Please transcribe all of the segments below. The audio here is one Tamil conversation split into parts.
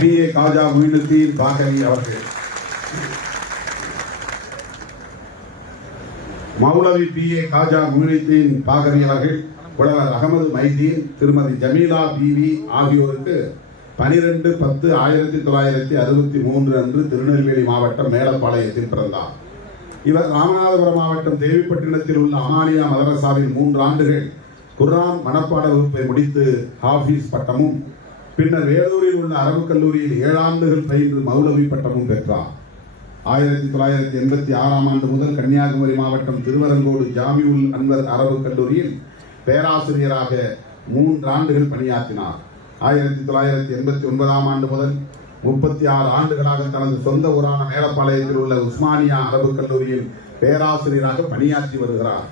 பி காஜா முயினுத்தீன் பாகவி அவர்கள். மௌலவி பி. ஏ. காஜா முயினுத்தீன் பாகவி அவர்கள் புலவர் அகமது மைதீன் திருமதி ஜமீலா பிவி ஆகியோருக்கு பனிரெண்டு பத்து ஆயிரத்தி தொள்ளாயிரத்தி அறுபத்தி மூன்று அன்று திருநெல்வேலி மாவட்டம் மேலப்பாளையத்தில் பிறந்தார். இவர் ராமநாதபுரம் மாவட்டம் தேவிப்பட்டினத்தில் உள்ள அமானியா மதரசாவில் மூன்று ஆண்டுகள் குர்ரான் மனப்பாட வகுப்பை முடித்து ஹாஃபீஸ் பட்டமும் பின்னர் வேலூரில் உள்ள அரபு கல்லூரியில் ஏழாண்டுகள் பயின்று மௌலவி பட்டமும் பெற்றார். ஆயிரத்தி தொள்ளாயிரத்தி எண்பத்தி ஆறாம் ஆண்டு முதல் கன்னியாகுமரி மாவட்டம் திருவரங்கோடு ஜாமியுல் அன்வர் அரபு கல்லூரியில் பேராசிரியராக மூன்று ஆண்டுகள் பணியாற்றினார். ஆயிரத்தி தொள்ளாயிரத்தி எண்பத்தி ஒன்பதாம் ஆண்டு முதல் முப்பத்தி ஆறு ஆண்டுகளாக தனது சொந்த ஊரான மேலப்பாளையத்தில் உள்ள உஸ்மானியா அரபு கல்லூரியில் பேராசிரியராக பணியாற்றி வருகிறார்.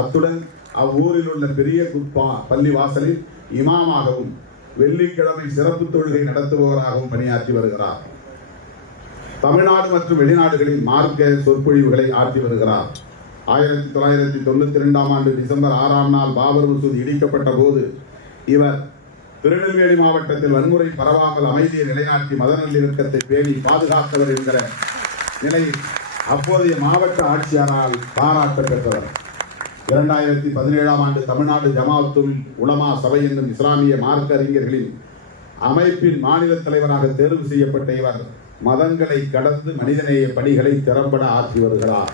அத்துடன் அவ்வூரில் உள்ள பெரிய குப்பா பள்ளி வாசலில் இமாமாகவும் வெள்ளிக்கிழமை சிறப்பு தொழுகை நடத்துபவராகவும் பணியாற்றி வருகிறார். தமிழ்நாடு மற்றும் வெளிநாடுகளில் மார்க்க சொற்பொழிவுகளை ஆற்றி வருகிறார். ஆயிரத்தி தொள்ளாயிரத்தி தொண்ணூத்தி ரெண்டாம் ஆண்டு டிசம்பர் ஆறாம் நாள் பாபர் மசூதி இடிக்கப்பட்ட போது இவர் திருநெல்வேலி மாவட்டத்தில் வன்முறை பரவாமல் அமைதியை நிலைநாட்டி மத நல்லிணக்கத்தை பேணி பாதுகாத்தவர் என்கிற நிலையில் அப்போதைய மாவட்ட ஆட்சியாரால் பாராட்ட பெற்றவர் இரண்டாயிரத்தி பதினேழாம் ஆண்டு தமிழ்நாடு ஜமாத்துல் உலமா சபை என்னும் இஸ்லாமிய மார்க்க அறிஞர்களின் அமைப்பின் மாநில தலைவராக தேர்வு செய்யப்பட்ட இவர் மதங்களை கடந்து மனிதநேய பணிகளை திறம்பட ஆற்றி வருகிறார்.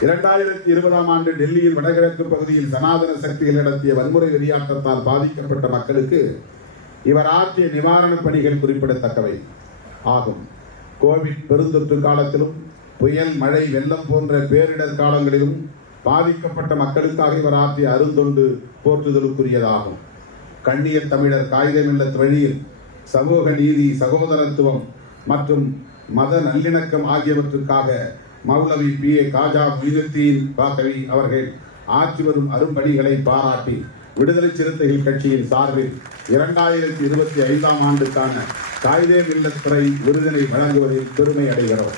இரண்டாயிரத்தி இருபதாம் ஆண்டு டெல்லியில் வடகிழக்கு பகுதியில் சனாதன சக்திகள் நடத்திய வன்முறை வெறியாட்டத்தால் பாதிக்கப்பட்ட மக்களுக்கு இவர் ஆற்றிய நிவாரணப் பணிகள் குறிப்பிடத்தக்கவை. ஆகும். கோவிட் பெருந்தொற்று காலத்திலும் புயல் மழை வெள்ளம் போன்ற பேரிடர் காலங்களிலும் பாதிக்கப்பட்ட மக்களுக்காக இவர் ஆற்றிய அருந்தொண்டு போற்றுதலுக்குரியதாகும். கண்ணிய தமிழர் காகிதமில்ல தொழில் சமூக நீதி சகோதரத்துவம் மற்றும் மத நல்லிணக்கம் ஆகியவற்றுக்காக மௌலவி பி. ஏ. காஜா முயினுத்தீன் பாகவி அவர்கள் ஆற்றி வரும் அரும்பணிகளை பாராட்டி விடுதலை சிறுத்தைகள் கட்சியின் சார்பில் இரண்டாயிரத்தி இருபத்தி ஐந்தாம் ஆண்டுக்கான காயிதே மில்லத்துறை விருதினை வழங்குவதில் பெருமை அடைகிறோம்.